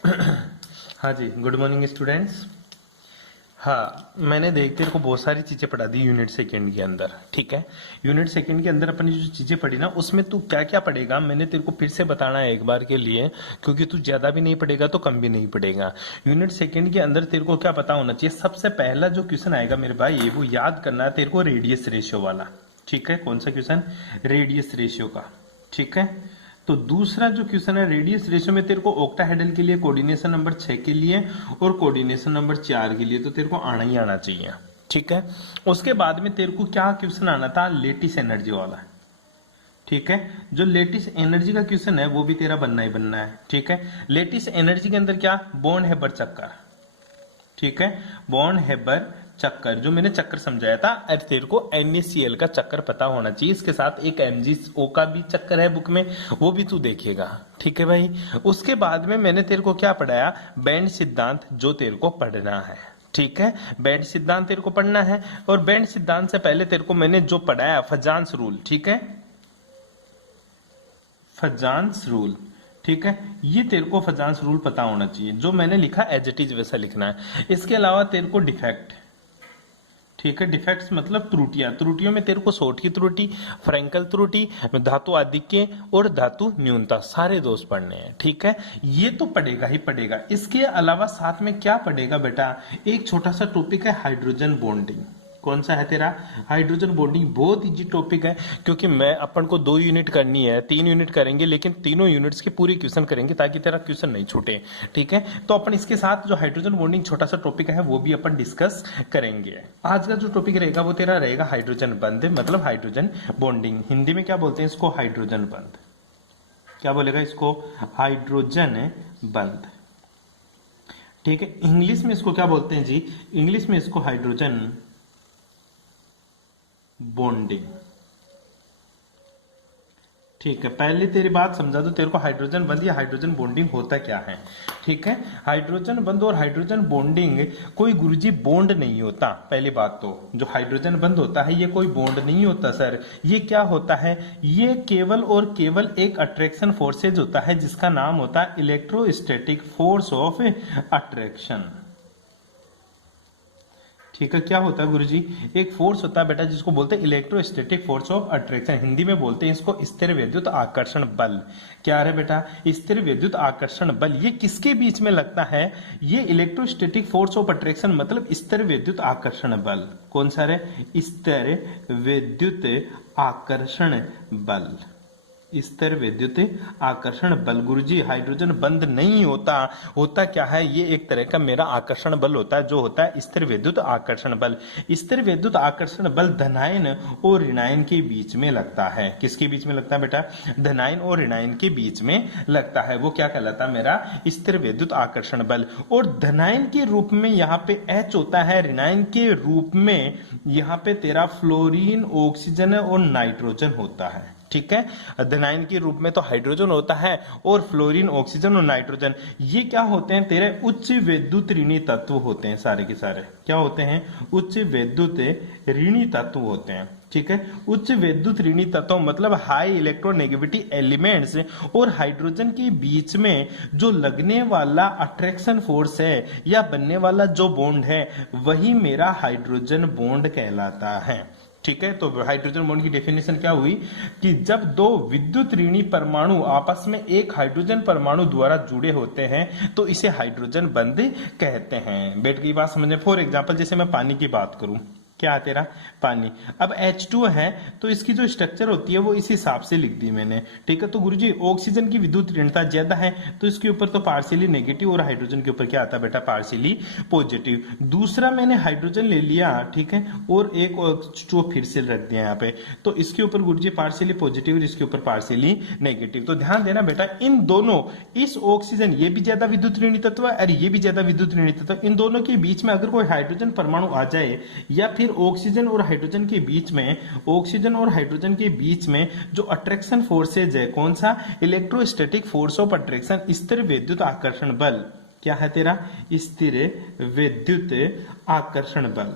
हाँ जी, good morning students. हाँ, मैंने देख तेरे को बहुत सारी चीजें पढ़ा दी यूनिट सेकंड के अंदर, ठीक है। यूनिट सेकंड के अंदर अपनी जो चीजें पढ़ी ना, उसमें तू क्या क्या पढ़ेगा मैंने तेरे को फिर से बताना है एक बार के लिए, क्योंकि तू ज्यादा भी नहीं पढ़ेगा तो कम भी नहीं पढ़ेगा। यूनिट सेकंड के अंदर तेरे को क्या पता होना चाहिए, सबसे पहला जो क्वेश्चन आएगा मेरे भाई वो याद करना है तेरे को, रेडियस रेशियो वाला। ठीक है, कौन सा क्वेश्चन? रेडियस रेशियो का। ठीक है, तो दूसरा जो क्वेश्चन है रेडियस रेशियो में तेरे को ऑक्टाहेड्रल के लिए, कोऑर्डिनेशन नंबर 6 के लिए और कोऑर्डिनेशन नंबर 4 के लिए तो तेरे को आना ही आना चाहिए। ठीक है, उसके बाद में तेरे को क्या क्वेश्चन आना था? लेटिस एनर्जी वाला। ठीक है, जो लेटिस एनर्जी का क्वेश्चन है वो भी तेरा बनना ही बनना है। ठीक है, लेटिस एनर्जी के अंदर क्या? बॉर्न हेबर चक्कर। ठीक है, बॉर्न हेबर चक्कर, जो मैंने चक्कर समझाया था, अब तेरे को NaCl का चक्कर पता होना चाहिए। इसके साथ एक MgO का भी चक्कर है बुक में, वो भी तू देखेगा। ठीक है भाई, उसके बाद में मैंने तेरे को क्या पढ़ाया? बैंड सिद्धांत, जो तेरे को पढ़ना है। ठीक है, बैंड सिद्धांत तेरे को पढ़ना है। और बैंड सिद्धांत से पहले तेरे को मैंने जो पढ़ाया फजांस रूल। ठीक है, फजांस रूल। ठीक है, ये तेरे को फजांस रूल पता होना चाहिए, जो मैंने लिखा एज इट इज वैसा लिखना है। इसके अलावा तेरे को डिफेक्ट। ठीक है, डिफेक्ट्स मतलब त्रुटियां। त्रुटियों में तेरे को सोट की त्रुटि, फ्रैंकल त्रुटि, धातु आधिक्य और धातु न्यूनता, सारे दोष पढ़ने हैं। ठीक है, ये तो पढ़ेगा ही पढ़ेगा। इसके अलावा साथ में क्या पढ़ेगा बेटा? एक छोटा सा टॉपिक है हाइड्रोजन बॉन्डिंग। कौन सा है तेरा? Hydrogen bonding. बहुत इजी टॉपिक है, क्योंकि मैं अपन को 2 यूनिट करनी है, 3 यूनिट करेंगे, लेकिन तीनों यूनिट्स के पूरी क्वेश्चन करेंगे ताकि तेरा क्वेश्चन नहीं छूटे। ठीक है, तो अपन इसके साथ जो हाइड्रोजन बॉन्डिंग छोटा सा टॉपिक है वो भी अपन डिस्कस करेंगे। आज का जो टॉपिक रहेगा वो तेरा रहेगा हाइड्रोजन बंध, मतलब हाइड्रोजन बॉन्डिंग। हिंदी में क्या बोलते हैं इसको? हाइड्रोजन बंध। क्या बोलेगा इसको? हाइड्रोजन बंध। ठीक है, इंग्लिश में इसको क्या बोलते हैं जी? इंग्लिश में इसको हाइड्रोजन बॉन्डिंग। ठीक है, पहले तेरी बात समझा दो तेरे को, हाइड्रोजन बंध या हाइड्रोजन बॉन्डिंग होता क्या है। ठीक है, हाइड्रोजन बंध और हाइड्रोजन बॉन्डिंग कोई गुरुजी बॉन्ड नहीं होता। पहली बात तो जो हाइड्रोजन बंध होता है ये कोई बॉन्ड नहीं होता सर। ये क्या होता है? ये केवल और केवल एक अट्रैक्शन फोर्सेज होता है, जिसका नाम होता है इलेक्ट्रोस्टैटिक फोर्स ऑफ अट्रैक्शन। ठीक है, क्या होता है गुरुजी? एक फोर्स होता है बेटा जिसको बोलते हैं electrostatic force of attraction. Hindi में बोलते हैं इसको स्थिर विद्युत आकर्षण बल। क्या है बेटा? स्थिर विद्युत आकर्षण बल। ये किसके बीच में लगता है? ये इलेक्ट्रोस्टैटिक फोर्स ऑफ अट्रैक्शन मतलब स्थिर विद्युत आकर्षण बल। कौन सा है? स्थिर विद्युत आकर्षण बल। स्थिर विद्युत आकर्षण बल। गुरुजी हाइड्रोजन बंध नहीं होता। होता क्या है? ये एक तरह का मेरा आकर्षण बल होता है, जो होता है स्थिर विद्युत आकर्षण बल। स्थिर विद्युत आकर्षण बल धनायन और ऋणायन के बीच में लगता है। किसके बीच में लगता है बेटा? धनायन और ऋणायन के बीच में लगता है। वो क्या कहलाता है? मेरा स्थिर विद्युत आकर्षण बल। और धनायन के रूप में यहाँ पे H होता है, ऋणायन के रूप में यहाँ पे तेरा फ्लोरीन, ऑक्सीजन और नाइट्रोजन होता है। ठीक है, धनायन के रूप में तो हाइड्रोजन होता है और फ्लोरीन, ऑक्सीजन और नाइट्रोजन, ये क्या होते हैं? तेरे उच्च विद्युत ऋणी तत्व होते हैं। सारे के सारे क्या होते हैं? उच्च विद्युत ऋणी तत्व होते हैं। ठीक है, उच्च विद्युत ऋणी तत्व मतलब हाई इलेक्ट्रोनेगेटिविटी एलिमेंट्स और हाइड्रोजन के बीच में जो लगने वाला अट्रैक्शन फोर्स है या बनने वाला जो बॉन्ड है, वही मेरा हाइड्रोजन बॉन्ड कहलाता है। ठीक है, तो हाइड्रोजन बॉन्ड की डेफिनेशन क्या हुई कि जब दो विद्युत ऋणी परमाणु आपस में एक हाइड्रोजन परमाणु द्वारा जुड़े होते हैं तो इसे हाइड्रोजन बंध कहते हैं। बेट की बात समझे। फॉर एग्जांपल जैसे मैं पानी की बात करूं, क्या है तेरा? पानी। अब H2 है तो इसकी जो स्ट्रक्चर होती है वो इस हिसाब से लिख दी मैंने। ठीक है, तो गुरुजी ऑक्सीजन की विद्युत ऋणता ज्यादा है तो इसके ऊपर तो पार्शियली नेगेटिव, और हाइड्रोजन के ऊपर क्या आता है बेटा? Partially positive. दूसरा मैंने हाइड्रोजन ले लिया, ठीक है, और एक H2 फिर से रख दिया यहाँ पे, तो इसके ऊपर गुरुजी पार्शियली पॉजिटिव और इसके ऊपर पार्शियली नेगेटिव। तो ध्यान देना बेटा, इन दोनों, इस ऑक्सीजन ये भी ज्यादा विद्युत ऋणी तत्व है और ये भी ज्यादा विद्युत ऋणी तत्व, इन दोनों के बीच में अगर कोई हाइड्रोजन परमाणु आ जाए या फिर ऑक्सीजन और हाइड्रोजन के बीच में, ऑक्सीजन और हाइड्रोजन के बीच में जो अट्रैक्शन फोर्सेज है, कौन सा? इलेक्ट्रोस्टैटिक फोर्स ऑफ अट्रैक्शन, स्थिर विद्युत आकर्षण बल। क्या है तेरा? स्थिर विद्युत आकर्षण बल।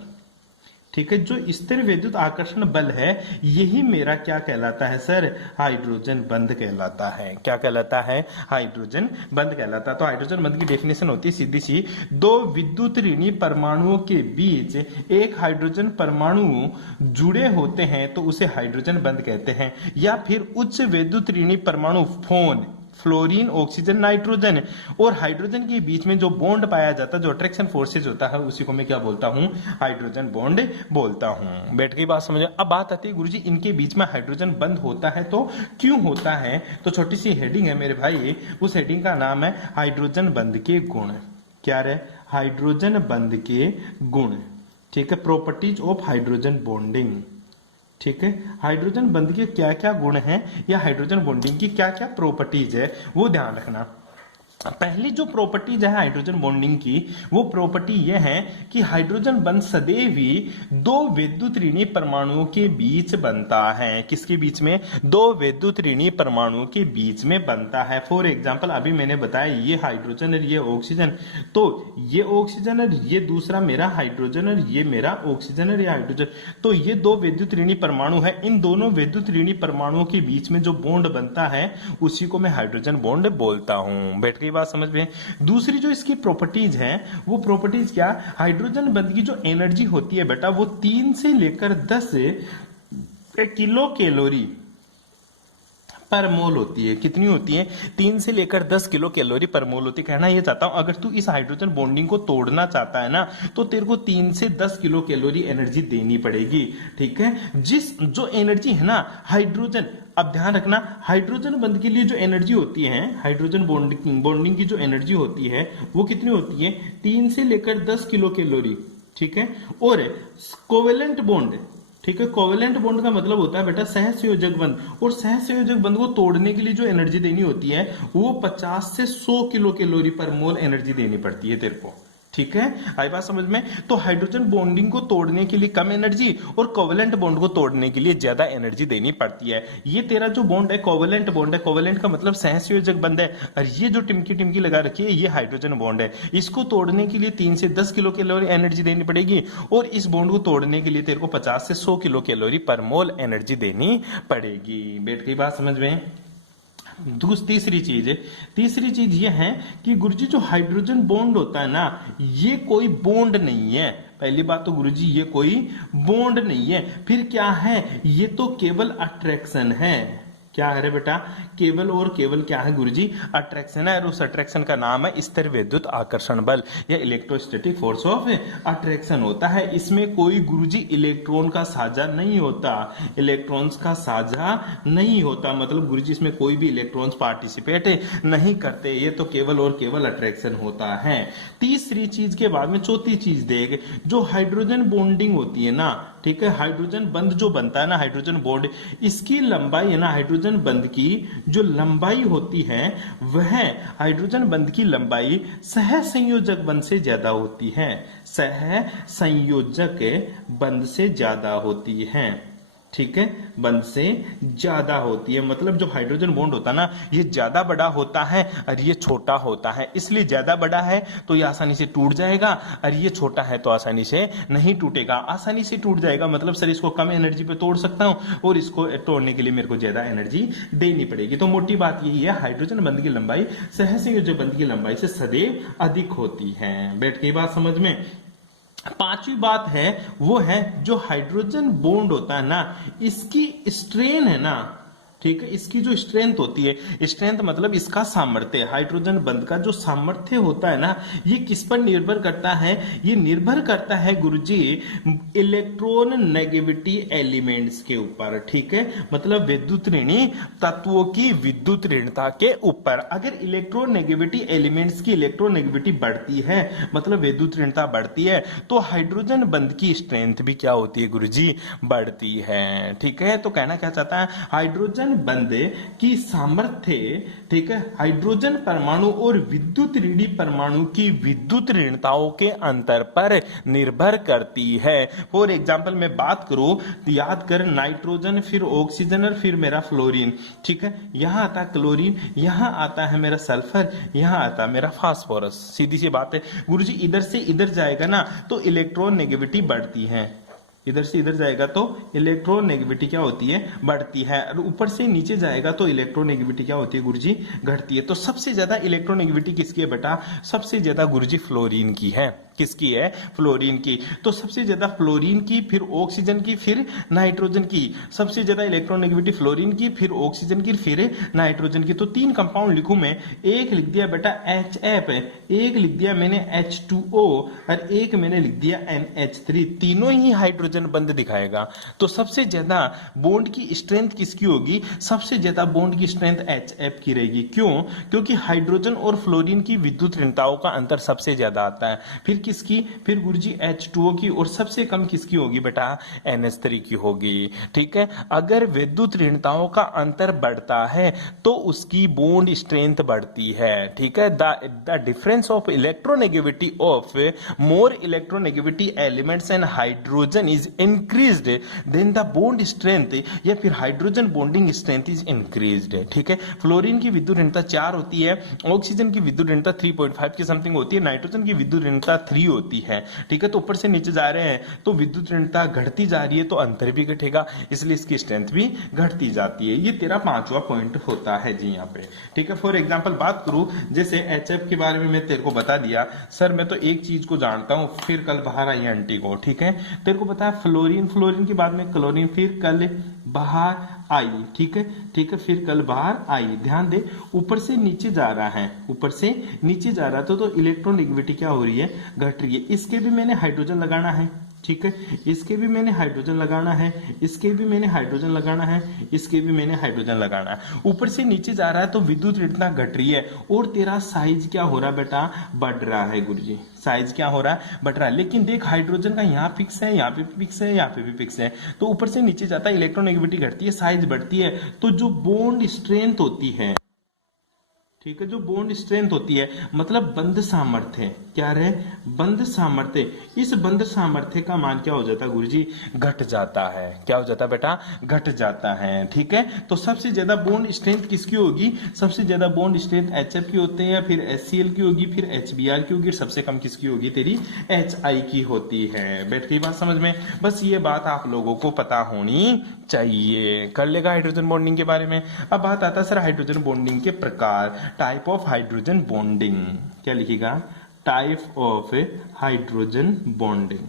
ठीक है, जो स्थिर विद्युत आकर्षण बल है यही मेरा क्या कहलाता है सर, हाइड्रोजन बंध कहलाता है। क्या कहलाता है, हाइड्रोजन बंध कहलाता है। तो हाइड्रोजन बंध की डेफिनेशन होती है सीधी सी, दो विद्युत ऋणी परमाणुओं के बीच एक हाइड्रोजन परमाणु जुड़े होते हैं तो उसे हाइड्रोजन बंध कहते हैं। या फिर उच्च विद्युत ऋणी परमाणु फोन, फ्लोरीन, ऑक्सीजन, नाइट्रोजन और हाइड्रोजन के बीच में जो बॉन्ड पाया जाता है, जो अट्रैक्शन फोर्सेज होता है, उसी को मैं क्या बोलता हूं, हाइड्रोजन बॉन्ड बोलता हूं। बैठ गई बात समझ। अब बात आती है गुरुजी इनके बीच में हाइड्रोजन बंद होता है तो क्यों होता है। तो छोटी सी हेडिंग है मेरे भाई, उस हेडिंग का नाम है हाइड्रोजन बंध के गुण। क्या है, हाइड्रोजन बंध के गुण। ठीक है, प्रॉपर्टीज ऑफ हाइड्रोजन बॉन्डिंग। ठीक है, हाइड्रोजन बंध के क्या क्या गुण हैं या हाइड्रोजन बॉन्डिंग की क्या क्या प्रॉपर्टीज है वो ध्यान रखना। पहली जो प्रॉपर्टीज है हाइड्रोजन बॉन्डिंग की, वो प्रॉपर्टी यह है कि हाइड्रोजन बंध सदैव ही दो विद्युत ऋणी परमाणुओं के बीच बनता है। किसके बीच में, दो विद्युत ऋणी परमाणुओं के बीच में बनता है। फॉर एग्जांपल अभी मैंने बताया ये हाइड्रोजन और ये ऑक्सीजन, तो ये ऑक्सीजन और ये दूसरा मेरा हाइड्रोजन और ये मेरा ऑक्सीजन और ये हाइड्रोजन, तो ये दो विद्युत ऋणी परमाणु है। इन दोनों विद्युत ऋणी परमाणुओं के बीच में जो बॉन्ड बनता है उसी को मैं हाइड्रोजन बॉन्ड बोलता हूं। बैठ गई बात समझ में। दूसरी जो इसकी प्रॉपर्टीज हैं वो प्रॉपर्टीज क्या, हाइड्रोजन बंध की जो एनर्जी होती है बेटा वो 3 से लेकर 10 किलो कैलोरी पर मोल होती है। कितनी होती है, 3 से लेकर 10 किलो कैलोरी पर मोल होती है। कहना ये चाहता हूं अगर तू इस हाइड्रोजन बॉन्डिंग को तोड़ना चाहता है ना तो तेरे को 3 से 10 किलो कैलोरी एनर्जी देनी पड़ेगी। ठीक है, जिस जो एनर्जी है ना हाइड्रोजन, अब ध्यान रखना हाइड्रोजन बंध के लिए जो एनर्जी होती है, हाइड्रोजन बॉन्डिंग की जो एनर्जी होती है वो कितनी होती है, 3 से लेकर 10 किलो कैलोरी। ठीक है, और कोवेलेंट बॉन्ड, ठीक है, कोवेलेंट बॉन्ड का मतलब होता है बेटा सहसंयोजक बंध, और सहसंयोजक बंध को तोड़ने के लिए जो एनर्जी देनी होती है वो 50 से 100 किलो कैलोरी पर मोल एनर्जी देनी पड़ती है तेरे को। ठीक है, आई बात समझ में। तो हाइड्रोजन बॉन्डिंग को तोड़ने के लिए कम एनर्जी और कोवेलेंट बॉन्ड को तोड़ने के लिए ज्यादा एनर्जी देनी पड़ती है। ये तेरा जो बॉन्ड है कोवेलेंट बॉन्ड है, कोवेलेंट का मतलब सहसंयोजक बंध है, और ये जो टिमकी टिमकी लगा रखी है ये हाइड्रोजन बॉन्ड है। इसको तोड़ने के लिए 3 से 10 किलो कैलोरी एनर्जी देनी पड़ेगी, और इस बॉन्ड को तोड़ने के लिए तेरे को 50 से 100 किलो कैलोरी पर मोल एनर्जी देनी पड़ेगी। बैठ गई बात समझ में। तीसरी चीज ये है कि गुरुजी जो हाइड्रोजन बॉन्ड होता है ना ये कोई बॉन्ड नहीं है। पहली बात तो गुरुजी ये कोई बॉन्ड नहीं है। फिर क्या है, ये तो केवल अट्रैक्शन है। क्या है रे बेटा, केवल और केवल क्या है गुरुजी, अट्रैक्शन है, और उस अट्रैक्शन का नाम है स्थिर विद्युत आकर्षण बल या इलेक्ट्रोस्टैटिक फोर्स ऑफ अट्रैक्शन होता है। इसमें कोई गुरुजी इलेक्ट्रॉन का साझा नहीं होता, इलेक्ट्रॉन्स का साझा नहीं होता, मतलब गुरुजी इसमें कोई भी इलेक्ट्रॉन्स पार्टिसिपेट नहीं करते, ये तो केवल और केवल अट्रैक्शन होता है। तीसरी चीज के बाद में चौथी चीज देख, जो हाइड्रोजन बॉन्डिंग होती है ना, ठीक है, हाइड्रोजन बंध जो बनता है ना, हाइड्रोजन बॉन्ड, इसकी लंबाई है ना, हाइड्रोजन बंध की जो लंबाई होती है वह हाइड्रोजन बंध की लंबाई सहसंयोजक बंध से ज्यादा होती है, सहसंयोजक बंध से ज्यादा होती है। ठीक है, बंध से ज्यादा होती है, मतलब जो हाइड्रोजन बॉन्ड होता है ना ये ज्यादा बड़ा होता है और ये छोटा होता है। इसलिए ज्यादा बड़ा है तो ये आसानी से टूट जाएगा, और ये छोटा है तो आसानी से नहीं टूटेगा। आसानी से टूट जाएगा मतलब सर इसको कम एनर्जी पे तोड़ सकता हूं, और इसको तोड़ने के लिए मेरे को ज्यादा एनर्जी देनी पड़ेगी। तो मोटी बात यही है, हाइड्रोजन बंध की लंबाई सहसंयोजक बंध की लंबाई से सदैव अधिक होती है। बैठ गई बात समझ में। पांचवी बात है वो है जो हाइड्रोजन बॉन्ड होता है ना इसकी स्ट्रेन है ना, ठीक है, इसकी जो स्ट्रेंथ होती है, स्ट्रेंथ मतलब इसका सामर्थ्य, हाइड्रोजन बंध का जो सामर्थ्य होता है ना ये किस पर निर्भर करता है, ये निर्भर करता है गुरुजी इलेक्ट्रॉन नेगेटिविटी एलिमेंट्स के ऊपर। ठीक है, मतलब विद्युत ऋणी तत्वों की विद्युत ऋणता के ऊपर। अगर इलेक्ट्रॉन नेगेटिविटी एलिमेंट्स की इलेक्ट्रॉन नेगेटिविटी बढ़ती है मतलब विद्युत ऋणता बढ़ती है तो हाइड्रोजन बंध की स्ट्रेंथ भी क्या होती है गुरुजी, बढ़ती है। ठीक है, तो कहना क्या चाहता है, हाइड्रोजन बंध की सामर्थ्य, ठीक है, हाइड्रोजन परमाणु और विद्युत ऋणी परमाणु की विद्युत ऋणताओं के अंतर पर निर्भर करती है। फॉर एग्जांपल मैं बात करूं तो याद कर, नाइट्रोजन फिर ऑक्सीजन और फिर मेरा फ्लोरीन। ठीक है, यहां आता क्लोरीन, यहां आता है मेरा सल्फर, यहां आता मेरा फास्फोरस। सीधी सी बात है गुरुजी, इधर से इधर जाएगा ना तो इलेक्ट्रॉन नेगेटिविटी बढ़ती है, इधर से इधर जाएगा तो इलेक्ट्रोनेगेटिविटी क्या होती है, बढ़ती है, और ऊपर से नीचे जाएगा तो इलेक्ट्रोनेगेटिविटी क्या होती है गुरुजी, घटती है। तो सबसे ज्यादा इलेक्ट्रोनेगेटिविटी किसकी है बेटा, सबसे ज्यादा गुरुजी फ्लोरीन की है। किसकी है, फ्लोरीन की। तो सबसे ज्यादा फ्लोरीन की, फिर ऑक्सीजन की, फिर नाइट्रोजन की। सबसे ज्यादा इलेक्ट्रोनेगेटिविटी फ्लोरीन की, फिर ऑक्सीजन की, फिर नाइट्रोजन की। तो 3 कंपाउंड लिखूं मैं, एक लिख दिया बेटा HF, एक लिख दिया मैंने H2O और एक मैंने लिख दिया NH3। तीनों ही हाइड्रोजन बंद दिखाएगा। तो सबसे ज्यादा बॉन्ड की स्ट्रेंथ किसकी होगी, सबसे ज्यादा बॉन्ड की स्ट्रेंथ HF की रहेगी। क्यों, क्योंकि हाइड्रोजन और फ्लोरीन की विद्युत ऋणताओं का अंतर सबसे ज्यादा आता है। फिर किसकी, फिर गुरुजी H2O की, और सबसे कम किसकी होगी बेटा, NH3 की होगी। ठीक है, अगर विद्युत ऋणताओं का अंतर बढ़ता है तो उसकी बॉन्ड स्ट्रेंथ बढ़ती है। ठीक है, the difference of electronegativity of more electronegativity elements and hydrogen is increased then the bond strength, या फिर hydrogen bonding strength is increased. ठीक है, फ्लोरीन की विद्युत ऋणता 4 होती है, ऑक्सीजन की विद्युत ऋणता 3.5 की समथिंग होती है, नाइट्रोजन की विद्युत ऋणता 3 होती है। ठीक है, तो ऊपर से नीचे जा रहे हैं तो विद्युत ऋणता घटती जा रही है, तो अंतर भी घटेगा, इसलिए इसकी स्ट्रेंथ भी घटती जाती है। ये तेरा 5वां पॉइंट होता है जी यहाँ पे। ठीक है, फॉर एग्जाम्पल बात करूं, जैसे HF के बारे में मैं तेरे को बता दिया, सर मैं तो एक चीज को जानता हूं, फिर कल बाहर आई एंटी को। ठीक है, तेरे को पता है फ्लोरीन, फ्लोरीन के बाद में क्लोरीन, फिर कल बाहर आई। ठीक है, ठीक है, फिर कल बाहर आई। ध्यान दे, ऊपर से नीचे जा रहा है, ऊपर से नीचे जा रहा था तो इलेक्ट्रोनेगेटिविटी क्या हो रही है, घट रही है। इसके भी मैंने हाइड्रोजन लगाना है। ठीक है, इसके भी मैंने हाइड्रोजन लगाना है, इसके भी मैंने हाइड्रोजन लगाना है, इसके भी मैंने हाइड्रोजन लगाना है। ऊपर से नीचे जा रहा है तो विद्युत ऋणता घट रही है, और तेरा साइज क्या हो रहा है बेटा, बढ़ रहा है गुरुजी। साइज क्या हो रहा है, बढ़ रहा है। लेकिन देख, हाइड्रोजन का यहाँ फिक्स है, यहाँ पे फिक्स है, यहाँ पे भी फिक्स है। तो ऊपर से नीचे जाता है, इलेक्ट्रोनेगेटिविटी घटती है, साइज बढ़ती है। तो जो बॉन्ड स्ट्रेंथ होती है, ठीक है, जो बॉन्ड स्ट्रेंथ होती है, मतलब बंध सामर्थ्य, क्या रहे, बंध सामर्थ्य, इस बंध सामर्थ्य का मान क्या हो जाता है गुरुजी, घट जाता है। क्या हो जाता है बेटा, घट जाता है। ठीक है, तो सबसे ज्यादा बॉन्ड स्ट्रेंथ किसकी होगी, सबसे ज्यादा बॉन्ड स्ट्रेंथ HF की होते हैं, फिर HCl की होगी, फिर HBr की होगी, सबसे कम किसकी होगी, तेरी HI की होती है। बैठ गई बात समझ में, बस ये बात आप लोगों को पता होनी चाहिए। कर लेगा हाइड्रोजन बॉन्डिंग के बारे में। अब बात आता है सर हाइड्रोजन बॉन्डिंग के प्रकार, टाइप ऑफ हाइड्रोजन बॉन्डिंग। क्या लिखिएगा, टाइप ऑफ हाइड्रोजन बॉन्डिंग।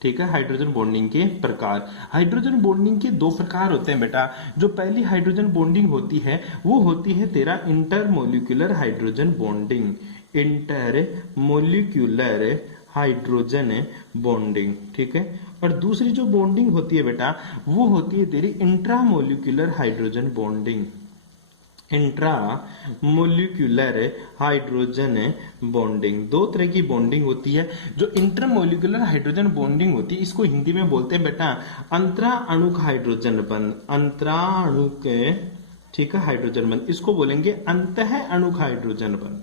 ठीक है, हाइड्रोजन बॉन्डिंग के प्रकार। हाइड्रोजन बॉन्डिंग के 2 प्रकार होते हैं बेटा। जो पहली हाइड्रोजन बॉन्डिंग होती है वो होती है तेरा intermolecular hydrogen bonding. Intermolecular hydrogen bonding. ठीक है, और दूसरी जो बॉन्डिंग होती है बेटा वो होती है तेरी intramolecular hydrogen bonding. Intramolecular hydrogen bonding. 2 तरह की बॉन्डिंग होती है। जो इंटरमोलिकुलर हाइड्रोजन बॉन्डिंग होती है, इसको हिंदी में बोलते हैं बेटा अंतरा अणुक हाइड्रोजन बंध। अंतरा अणुक, ठीक है, हाइड्रोजन बंध, इसको बोलेंगे अंतः अणुक हाइड्रोजन बंध।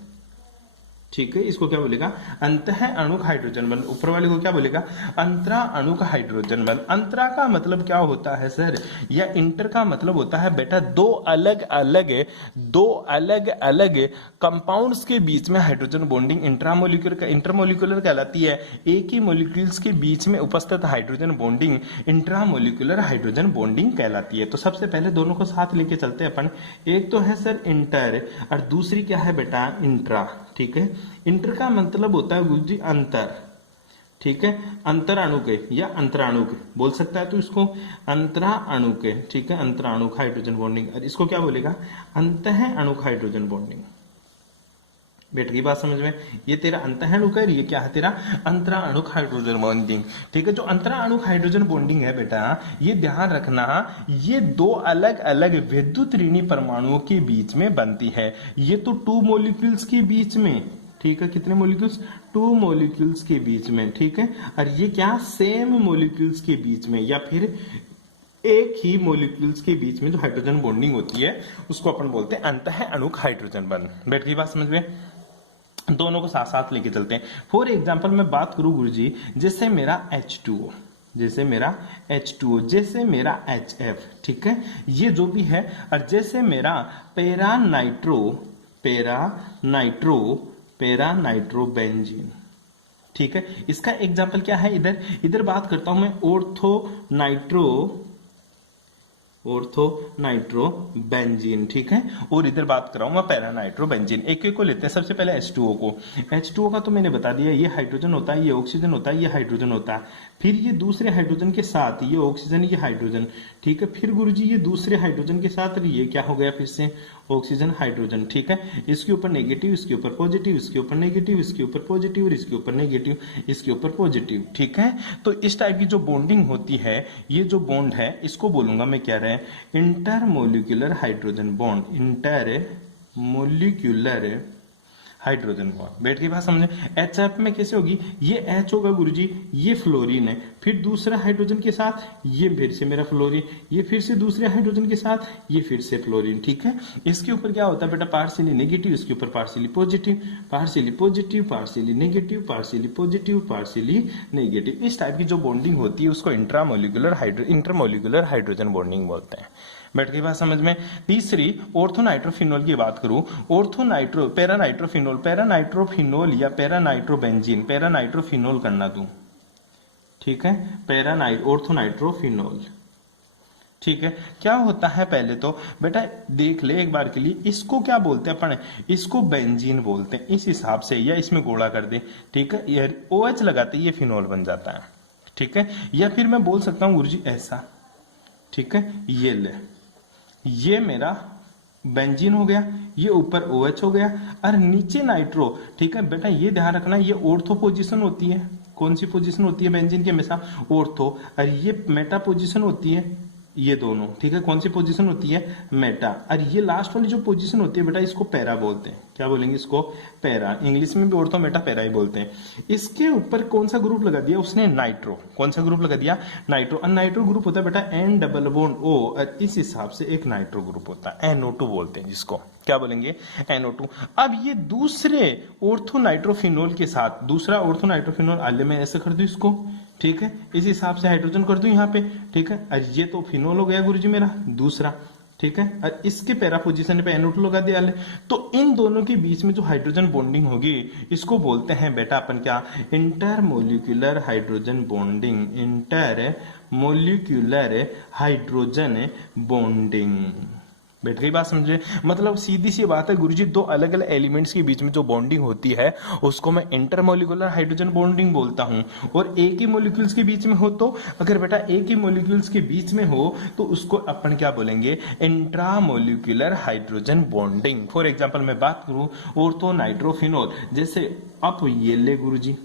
ठीक है, इसको क्या बोलेगा, अंतः अणुक हाइड्रोजन बंध। ऊपर वाले को क्या बोलेगा, अंतरा अणुक हाइड्रोजन बंध। अंतरा का मतलब क्या होता है सर, या इंटर का मतलब होता है बेटा दो अलग अलग कंपाउंड्स के बीच में हाइड्रोजन बॉन्डिंग इंटरमोलिकुलर कहलाती है। एक ही मोलिक्यूल्स के बीच में उपस्थित hydrogen bonding intramolecular hydrogen bonding कहलाती है। तो सबसे पहले दोनों को साथ लेके चलते हैं अपन। एक तो है सर इंटर और दूसरी क्या है बेटा, इंट्रा। ठीक है, इंटर का मतलब होता है गुरुजी अंतर। ठीक है, अंतराणुक या अंतराणुक बोल सकता है तो इसको अंतराणुक। ठीक है, अंतराणुक हाइड्रोजन बॉन्डिंग, और इसको क्या बोलेगा, अंतः अणुक हाइड्रोजन बॉन्डिंग। बैठ गई बात समझ में, ये तेरा अंतः अणुक है, ये क्या है तेरा अंतरा अणुक हाइड्रोजन बॉन्डिंग। ठीक है, जो अंतरा अणुक हाइड्रोजन बॉन्डिंग है बेटा, ये ध्यान रखना, ये 2 अलग अलग विद्युत ऋणी परमाणुओं के बीच में बनती है। ये तो 2 मॉलिक्यूल्स के बीच में, ठीक है, कितने मॉलिक्यूल्स, 2 मॉलिक्यूल्स के बीच में। ठीक है, और ये क्या, सेम मॉलिक्यूल्स के बीच में, या फिर एक ही मॉलिक्यूल्स के बीच में जो हाइड्रोजन बॉन्डिंग होती है उसको अपन बोलते हैं अंतः अणुक हाइड्रोजन बंध। बैठ गई बात समझ में, दोनों को साथ साथ लेके चलते हैं। फॉर एग्जाम्पल मैं बात करूं गुरुजी, जैसे मेरा H2O, जैसे मेरा H2O, जैसे मेरा HF, ठीक है, ये जो भी है, और जैसे मेरा पैरानाइट्रोबेंजीन, ठीक है, इसका एग्जाम्पल क्या है, इधर इधर बात करता हूं मैं ऑर्थो नाइट्रो बेंजीन, ठीक है, और इधर बात कर रहा हूं मैं पैरा नाइट्रो बेंजीन। एक एक को लेते हैं। सबसे पहले H2O को। H2O का तो मैंने बता दिया, ये हाइड्रोजन होता है, ये ऑक्सीजन होता है, ये हाइड्रोजन होता है। फिर ये दूसरे हाइड्रोजन के साथ ये ऑक्सीजन, ये हाइड्रोजन, ठीक है। फिर गुरुजी ये दूसरे हाइड्रोजन के साथ ये क्या हो गया, फिर से ऑक्सीजन हाइड्रोजन, ठीक है। इसके ऊपर नेगेटिव, इसके ऊपर पॉजिटिव, इसके ऊपर नेगेटिव, इसके ऊपर पॉजिटिव और इसके ऊपर नेगेटिव, इसके ऊपर पॉजिटिव, ठीक है। तो इस टाइप की जो बॉन्डिंग होती है, ये जो बॉन्ड है इसको बोलूंगा मैं क्या रहे, intermolecular hydrogen bond, intermolecular hydrogen bond. बैठ गई बात समझे। HF में कैसे होगी, ये H होगा गुरुजी, ये फ्लोरीन है, फिर दूसरा हाइड्रोजन के साथ ये फिर से मेरा फ्लोरीन, ये फिर से दूसरे हाइड्रोजन के साथ ये फिर से फ्लोरीन, ठीक है। इसके ऊपर क्या होता है बेटा, पार्शियली नेगेटिव, इसके ऊपर partially positive, partially positive, partially negative, partially positive, partially negative. इस टाइप की जो बॉन्डिंग होती है उसको इंटरमोलिकुलर हाइड्रोजन बॉन्डिंग बोलते हैं। बैठ गई बात समझ में। तीसरी ऑर्थोनाइट्रोफिनोल की बात करूं, पैरानाइट्रोफिनोल या पैरानाइट्रोफिनोल करना तू, ठीक है, ऑर्थोनाइट्रोफिनोल, ठीक है। क्या होता है पहले तो बेटा देख ले एक बार के लिए, इसको क्या बोलते हैं अपन, इसको बेंजीन बोलते हैं इस हिसाब से, या इसमें गोला कर दे, ठीक है, ये OH लगाते ये फिनोल बन जाता है, ठीक है। या फिर मैं बोल सकता हूं गुरुजी ऐसा, ठीक है, ये ले, ये मेरा बेंजीन हो गया, ये ऊपर OH हो गया और नीचे नाइट्रो, ठीक है बेटा। ये ध्यान रखना, ये ऑर्थो पोजीशन होती है। कौन सी पोजीशन होती है बेंजीन की, हमेशा ऑर्थो, और ये मेटा पोजीशन होती है, ये दोनों, ठीक है। कौन सी पोजीशन होती है, मेटा। और ये लास्ट वाली जो पोजीशन होती है बेटा, इसको पैरा बोलते हैं। क्या बोलेंगे इसको, पैरा। इंग्लिश में भी ऑर्थो मेटा पैरा ही बोलते हैं। इसके ऊपर कौन सा ग्रुप लगा दिया उसने, नाइट्रो। कौन सा ग्रुप लगा दिया, नाइट्रो। और नाइट्रो ग्रुप होता है बेटा N डबल बॉन्ड O, और इस हिसाब से एक नाइट्रो ग्रुप होता है, NO2 बोलते हैं जिसको। क्या बोलेंगे, NO2। अब ये दूसरे ऑर्थोनाइट्रोफिनोल के साथ, दूसरा ऑर्थोनाइट्रोफिनोल आले में ऐसे कर दू इसको, ठीक है, इस हिसाब से हाइड्रोजन कर दू यहाँ पे, ठीक है। और ये तो फिनोल हो गया गुरुजी मेरा दूसरा, ठीक है। और इसके पैरा पोजीशन पे NO2 लगा दिया। तो इन दोनों के बीच में जो हाइड्रोजन बॉन्डिंग होगी इसको बोलते हैं बेटा अपन क्या, intermolecular hydrogen bonding, intermolecular hydrogen bonding. बैठ गई बात समझे। मतलब सीधी सी बात है गुरुजी, दो अलग अलग एलिमेंट्स के बीच में जो बॉन्डिंग होती है उसको मैं इंटरमोलिकुलर हाइड्रोजन बॉन्डिंग बोलता हूं। और एक ही मॉलिक्यूल्स के बीच में हो तो, अगर बेटा एक ही मॉलिक्यूल्स के बीच में हो तो उसको अपन क्या बोलेंगे, intramolecular hydrogen bonding. For example मैं बात करूं ऑर्थोनाइट्रोफिनोल, जैसे अब ये ले गुरुजी,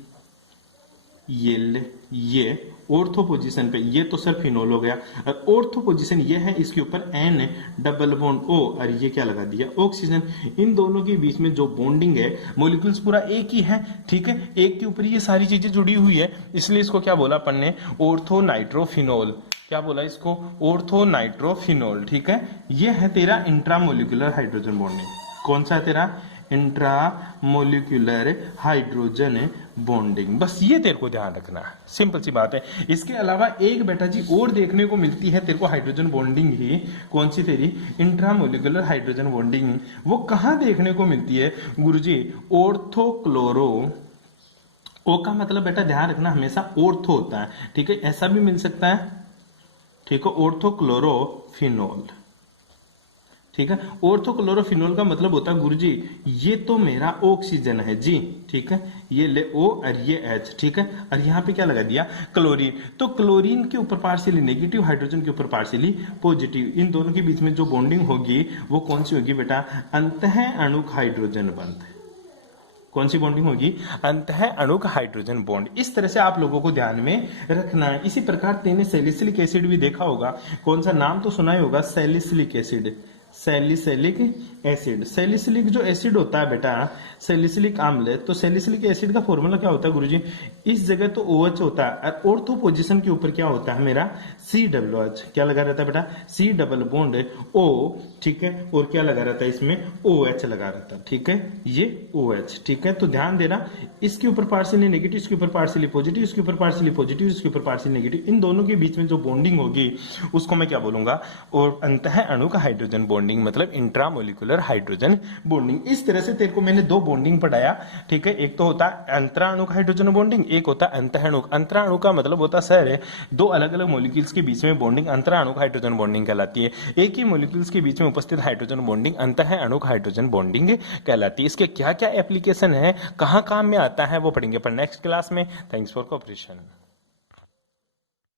ये ऑर्थो पोजीशन पे, ये तो सर फिनोल हो गया, और ऑर्थो पोजीशन ये है, इसके ऊपर N डबल बॉन्ड O, और ये क्या लगा दिया, ऑक्सीजन। इन दोनों के बीच में जो बॉन्डिंग है, मॉलिक्यूल्स पूरा एक ही है, ठीक है, एक के ऊपर ये सारी चीजें जुड़ी हुई है, इसलिए इसको क्या बोला अपन ने, ऑर्थोनाइट्रोफिनोल। क्या बोला इसको, ऑर्थोनाइट्रोफिनोल, ठीक है। ये है तेरा इंट्रामोलिकुलर हाइड्रोजन बॉन्डिंग। कौन सा है तेरा, इंट्रामोलिकुलर हाइड्रोजन बॉन्डिंग। बस ये तेरे को ध्यान रखना है, सिंपल सी बात है। इसके अलावा एक बेटा जी और देखने को मिलती है तेरे को हाइड्रोजन बॉन्डिंग ही, कौन सी तेरी, इंट्रामोलिकुलर हाइड्रोजन बॉन्डिंग। वो कहां देखने को मिलती है गुरुजी, ऑर्थोक्लोरो। ओ का मतलब बेटा ध्यान रखना हमेशा ऑर्थो होता है, ठीक है, ऐसा भी मिल सकता है, ठीक है, ऑर्थोक्लोरोफिनोल, ठीक है। ऑर्थोक्लोरोफिनोल का मतलब होता है गुरुजी, ये तो मेरा ऑक्सीजन है जी, ठीक है, ये ले O और ये H, ठीक है। और यहाँ पे क्या लगा दिया, क्लोरीन। तो क्लोरीन के ऊपर पार्शियली नेगेटिव, हाइड्रोजन के ऊपर पार्शियली पॉजिटिव। इन दोनों के बीच में जो बॉन्डिंग होगी वो कौन सी होगी बेटा, अंतः अणुक हाइड्रोजन बंध। कौन सी बॉन्डिंग होगी, अंतः अणुक हाइड्रोजन बॉन्ड। इस तरह से आप लोगों को ध्यान में रखना है। इसी प्रकार तेने सैलिसिलिक एसिड भी देखा होगा, कौन सा नाम तो सुना ही होगा, salicylic acid, salicylic acid. Salicylic जो एसिड होता है बेटा, सैलिसिलिक अम्ल, तो सैलिसिलिक एसिड का फॉर्मूला क्या होता है गुरुजी, इस जगह तो OH होता है और ऑर्थो पोजीशन के ऊपर क्या होता है मेरा, COOH। क्या लगा रहता है बेटा, C डबल बॉन्ड O, ठीक है, और क्या लगा रहता है इसमें, OH लगा रहता है, ठीक है, ये OH, ठीक है। तो ध्यान देना, इसके ऊपर पार्शियली नेगेटिव, इसके ऊपर पार्शियली पॉजिटिव, इसके ऊपर पार्शियली पॉजिटिव, इसके ऊपर पार्शियली नेगेटिव। इन दोनों के बीच में जो बॉन्डिंग होगी उसको मैं क्या बोलूंगा, और अंतः अणु का हाइड्रोजन बॉन्डिंग बॉन्डिंग मतलब इंट्रामोलिकुलर हाइड्रोजन बॉन्डिंग। इस तरह से तेरे को मैंने दो बॉन्डिंग पढ़ाया, ठीक है। एक तो होता है अंतराणुक हाइड्रोजन बॉन्डिंग, एक होता है अंतःअणुक। अंतराणुक का मतलब होता है दो अलग अलग मॉलिक्यूल्स के बीच में बॉन्डिंग अंतराणुक हाइड्रोजन बॉन्डिंग कहलाती है। एक ही मॉलिक्यूल्स के बीच में उपस्थित हाइड्रोजन बॉन्डिंग अंतःअणुक हाइड्रोजन बॉन्डिंग कहलाती है। इसके क्या क्या एप्लीकेशन है, कहाँ काम में आता है, वो पढ़ेंगे पर नेक्स्ट क्लास में। Thanks for cooperation.